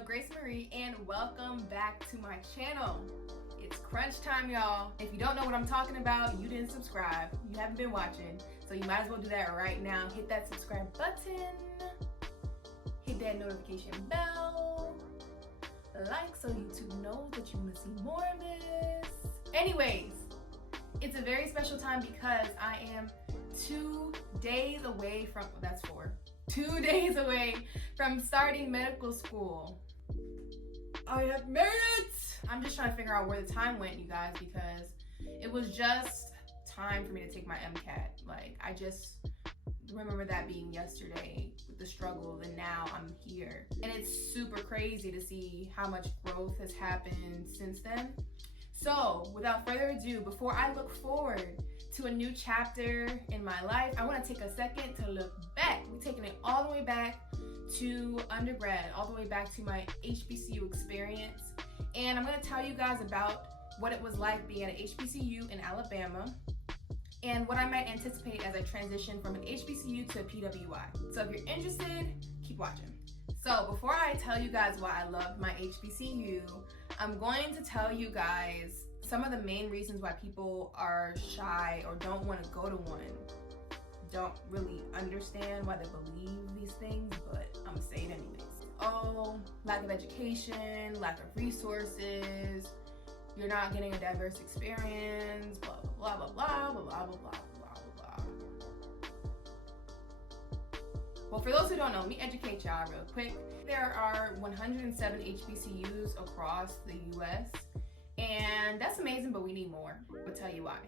Grace Marie, and welcome back to my channel. It's crunch time, y'all. If you don't know what I'm talking about, you didn't subscribe, you haven't been watching, so you might as well do that right now. Hit that subscribe button, hit that notification bell, like so YouTube knows that you want to see more of this. Anyways, it's a very special time because I am 2 days away from, well, that's 4. 2 days away from starting medical school. I have made it! I'm just trying to figure out where the time went, you guys, because it was just time for me to take my MCAT. Like, I just remember that being yesterday with the struggle, and now I'm here. And it's super crazy to see how much growth has happened since then. So, without further ado, before I look forward to a new chapter in my life, I want to take a second to look back. We're taking it all the way back to undergrad, all the way back to my HBCU experience. And I'm going to tell you guys about what it was like being at an HBCU in Alabama and what I might anticipate as I transition from an HBCU to a PWI. So if you're interested, keep watching. So before I tell you guys why I love my HBCU, I'm going to tell you guys some of the main reasons why people are shy or don't want to go to one. Don't really understand why they believe these things, but I'm gonna say it anyways. Oh, lack of education, lack of resources, you're not getting a diverse experience, blah, blah, blah, blah, blah, blah, blah, blah, blah, blah, blah. Well, for those who don't know, let me educate y'all real quick. There are 107 HBCUs across the US, and that's amazing, but we need more. I'll tell you why.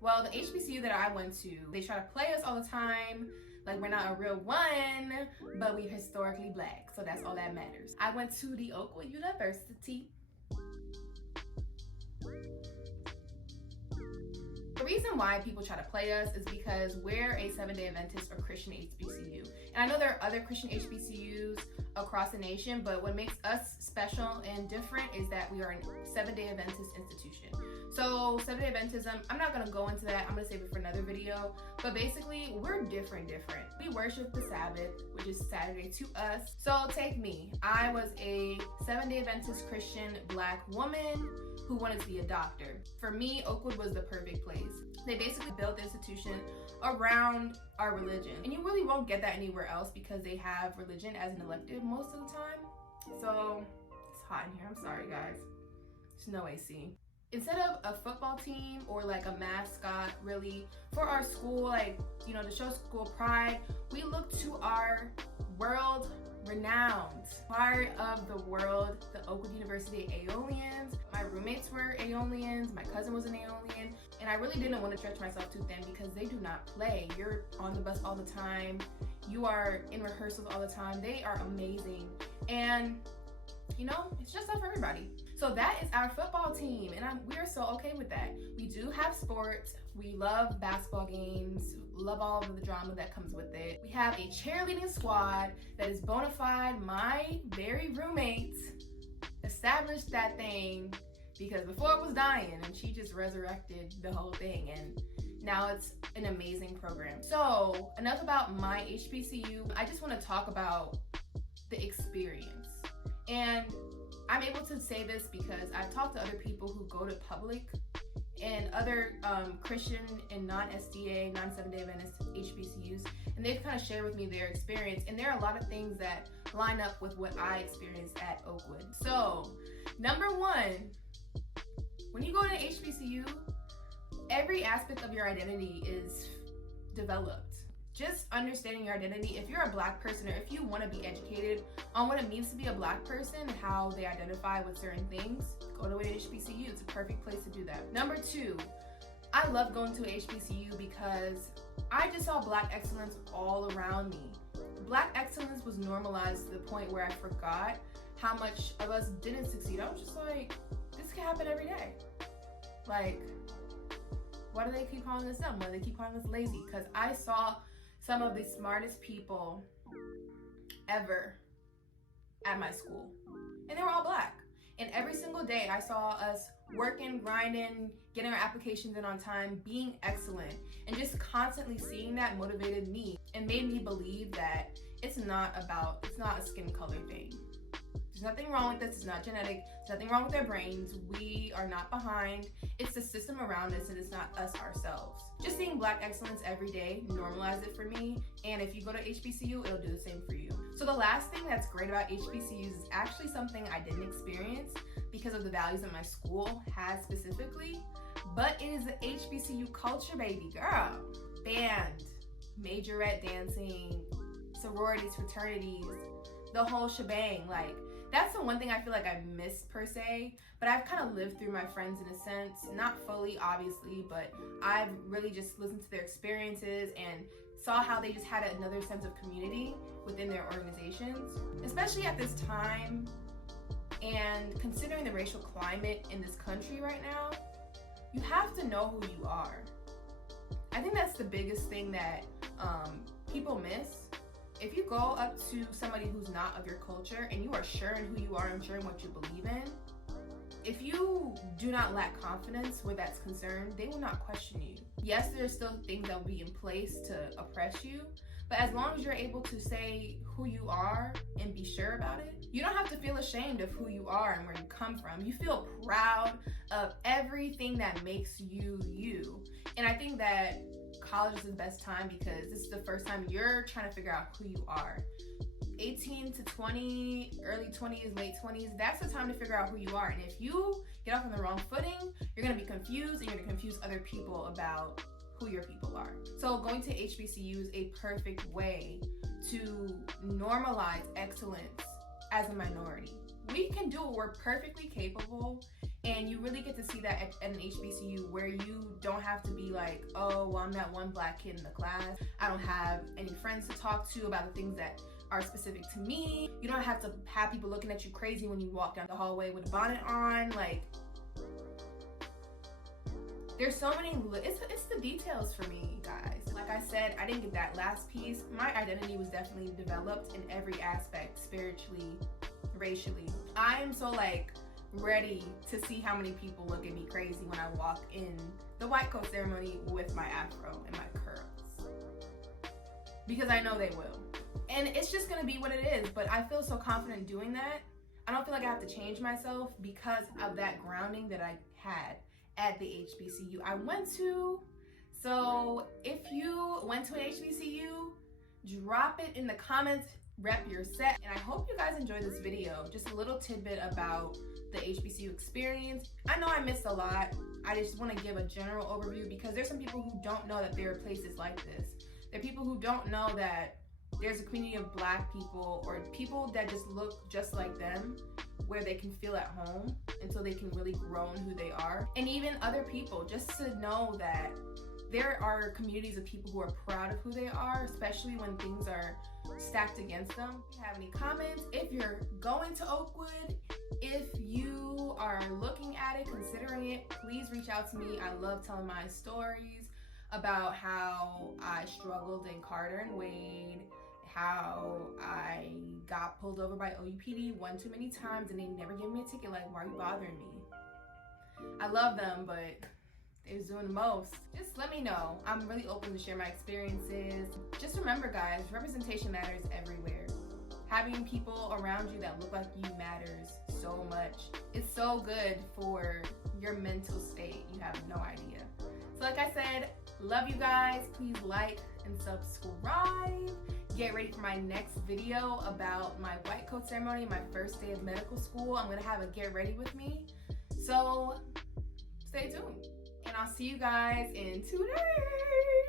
Well, the HBCU that I went to, they try to play us all the time, like we're not a real one, but we're historically Black, so that's all that matters. I went to the Oakwood University. The reason why people try to play us is because we're a 7-day Adventist or Christian HBCU. And I know there are other Christian HBCUs across the nation, but what makes us special and different is that we are a 7-day Adventist institution. So 7-day Adventism, I'm not gonna go into that, I'm gonna save it for another video, but basically we're different. We worship the Sabbath, which is Saturday to us. So take me, I was a 7-day Adventist Christian Black woman who wanted to be a doctor. For me, Oakwood was the perfect place. They basically built the institution around our religion. And you really won't get that anywhere else because they have religion as an elective most of the time. So, it's hot in here, I'm sorry guys. There's no AC. Instead of a football team or like a mascot, really, for our school, like, you know, to show school pride, we look to our world-renowned part of the world, the Oakwood University Aeolians. My roommates were Aeolians, my cousin was an Aeolian, and I really didn't want to stretch myself too thin because they do not play. You're on the bus all the time, you are in rehearsals all the time. They are amazing, and you know, it's just not for everybody. So that is our football team, and we are so okay with that. We do have sports. We love basketball games, love all of the drama that comes with it. We have a cheerleading squad that is bona fide. My very roommate established that thing because before it was dying, and she just resurrected the whole thing, and now it's an amazing program. So enough about my HBCU. I just want to talk about the experience. And I'm able to say this because I've talked to other people who go to public and other Christian and non-SDA, non-7-day Adventist HBCUs, and they've kind of shared with me their experience, and there are a lot of things that line up with what I experienced at Oakwood. So, number one, when you go to HBCU, every aspect of your identity is developed. Just understanding your identity. If you're a Black person, or if you want to be educated on what it means to be a Black person, how they identify with certain things, go to an HBCU. It's a perfect place to do that. Number two, I love going to a HBCU because I just saw Black excellence all around me. Black excellence was normalized to the point where I forgot how much of us didn't succeed. I was just like, this can happen every day. Like, why do they keep calling us dumb? Why do they keep calling us lazy? Because I saw some of the smartest people ever at my school, and they were all Black. And every single day I saw us working, grinding, getting our applications in on time, being excellent, and just constantly seeing that motivated me and made me believe that it's not a skin color thing. There's nothing wrong with this. It's not genetic. There's nothing wrong with their brains. We are not behind. It's the system around us, and it's not us ourselves. Just seeing Black excellence every day normalize it for me. And if you go to HBCU, it'll do the same for you. So the last thing that's great about HBCUs is actually something I didn't experience because of the values that my school has specifically. But it is the HBCU culture, baby girl. Band, majorette dancing, sororities, fraternities, the whole shebang. Like, that's the one thing I feel like I missed per se, but I've kind of lived through my friends in a sense, not fully obviously, but I've really just listened to their experiences and saw how they just had another sense of community within their organizations, especially at this time. And considering the racial climate in this country right now, you have to know who you are. I think that's the biggest thing that people miss. If you go up to somebody who's not of your culture and you are sure in who you are and sure in what you believe in, if you do not lack confidence where that's concerned, they will not question you. Yes, there are still things that will be in place to oppress you, but as long as you're able to say who you are and be sure about it, you don't have to feel ashamed of who you are and where you come from. You feel proud of everything that makes you you. And I think that college is the best time because this is the first time you're trying to figure out who you are. 18 to 20, early 20s, late 20s, that's the time to figure out who you are. And if you get off on the wrong footing, you're going to be confused and you're going to confuse other people about who your people are. So going to HBCU is a perfect way to normalize excellence as a minority. We can do it. We're perfectly capable. And you really get to see that at an HBCU where you don't have to be like, oh, well, I'm that one Black kid in the class. I don't have any friends to talk to about the things that are specific to me. You don't have to have people looking at you crazy when you walk down the hallway with a bonnet on. Like, there's so many, it's the details for me, guys. Like I said, I didn't get that last piece. My identity was definitely developed in every aspect, spiritually, racially. I am so ready to see how many people look at me crazy when I walk in the white coat ceremony with my afro and my curls, because I know they will. And it's just gonna be what it is, but I feel so confident doing that. I don't feel like I have to change myself because of that grounding that I had at the HBCU I went to. So if you went to an HBCU, drop it in the comments, rep your set. And I hope you guys enjoyed this video. Just a little tidbit about the HBCU experience. I know I missed a lot. I just want to give a general overview because there's some people who don't know that there are places like this. There are people who don't know that there's a community of Black people or people that just look just like them where they can feel at home until they can really grow in who they are. And even other people, just to know that there are communities of people who are proud of who they are, especially when things are stacked against them. If you have any comments, if you're going to Oakwood, if you are looking at it, considering it, please reach out to me. I love telling my stories about how I struggled in Carter and Wade, how I got pulled over by OUPD one too many times and they never gave me a ticket. Like, why are you bothering me? I love them, but they was doing the most. Just let me know. I'm really open to share my experiences. Just remember, guys, representation matters everywhere. Having people around you that look like you matters so much. It's so good for your mental state. You have no idea. So like I said, love you guys. Please like and subscribe. Get ready for my next video about my white coat ceremony, my first day of medical school. I'm gonna have a get ready with me. So stay tuned. And I'll see you guys in 2 days.